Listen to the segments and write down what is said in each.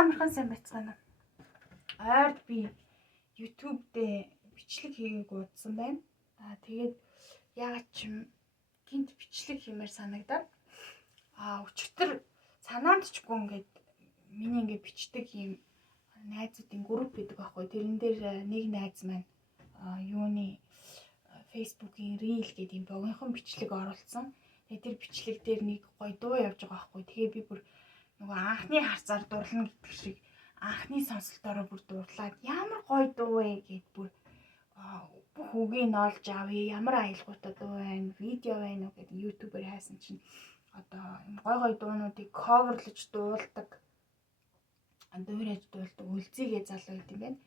амархан сайн байцгаана. Ойрд би YouTube дээр бичлэг хийгээг удсан байна. Тэгээд яагаад ч юм гинт бичлэг хиймээр санагдаад өчигдөр санаанд чгүй ингээд миний ингээд бичдэг юм найзуудын групп гэдэг байхгүй. Тэрэн дээр нэг найз маань юуны Facebook-ийн Reel гэдэг юм богинохон бичлэг оруулсан. Тэгээд тэр бичлэг дээр нэг гоё дуу явж байгаа байхгүй. Тэгээ би бүр нөгөө анхны харцаар дурлна гэдэг шиг анхны сонсолтоороо бүр дуурлаад ямар гоё дуу вэ гэд бүр бүх үгийг олж авъя. Ямар аялгаутай дуу байна, видео байна уу гэдэг YouTube-ээр хайсан чинь одоо юм гоё дуунуудыг coverлж дуулдаг. Дуурайж дуулдаг үлзийгээ залуу байт юм байна.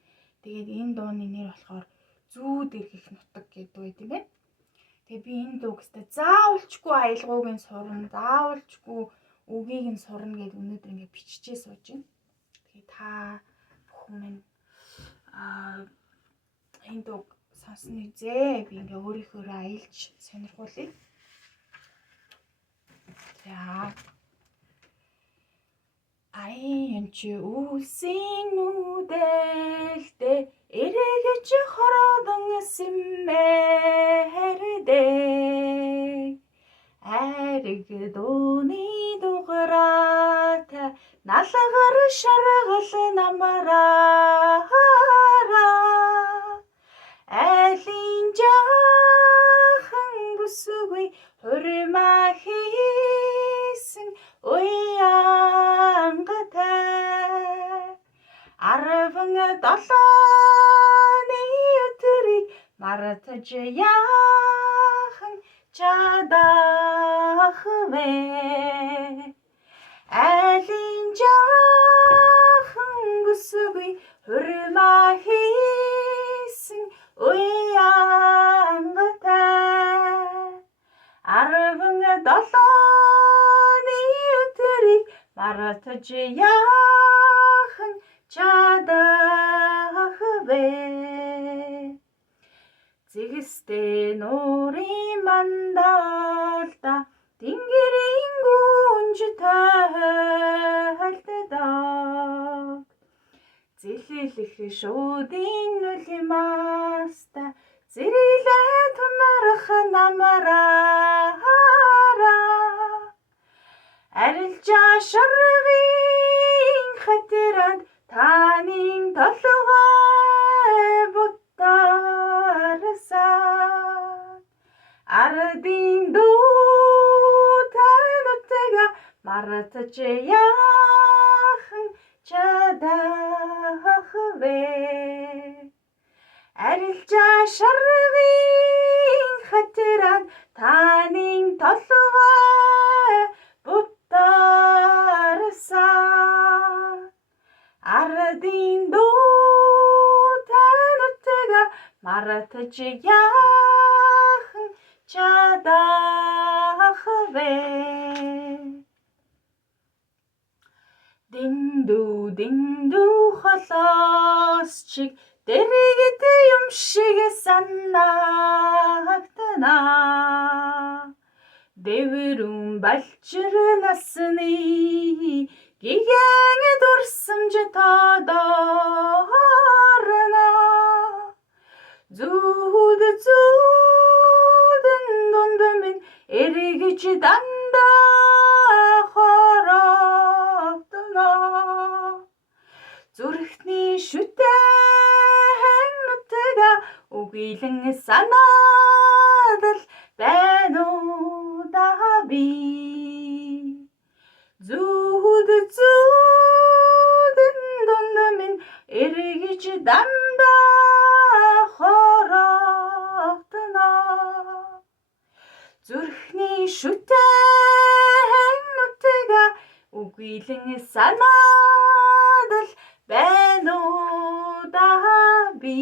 Тэгээд энэ дууны нэр болохоор зүүд эргэх нутаг гэдэг дуу байт юм байна. Тэгээ би энэ дууг өстой заавалчгүй аялгауг нь сурна, заавалчгүй үгийг нь сурна гэдээ өнөөдөр ингээд биччихээ сууж байна. Тэгээ та бүхэн минь энэ дууг сонсно үзээ. Би ингээ өөрийнхөө аялж сонирхуулъя. За аян чи үлсийн нүдэлтэй эргэж хородон симмэрдэй ариг дууны дуграатай налгар шаргал намараараа айлын жаахан бүсгүй хурмаа хийсэн уянгатай арван долооны өдрийг мартаж яахан чадах вэ айлын жаахан бүсгүй хурмаа хийсэн уянгатай арван долооны өдрийг мартаж яахан чадах вэ зэгстэй нуурын мандалда тэнгэрийн гүнж тайлдаг зэлэлэх шүүдийн нүлмаста зэрэлээ тунарах намараараа арилжа шаргын хатиранд танын толгой бутарсан ардын дуу танутга мартаж яахан чадах вэ арилжа шаргын хатиранд танын толгой бутарсан ардын дуу танутга мартаж яахан чадах вэ дэндүү холоос чиг дэрэгд юм шиг санагдана дэврүүн балчир насны гигэн дурсамж тодорно зүүдэн дунд минь эргэж дандаа хорогдно зүрхний шүтэн нутга үгийлэн санаадал байна уу да би зүүдэн дунд минь эргэж дандаа хорогдно зүрхний шүтэн нутга үгийлэн санаадал байна уу да би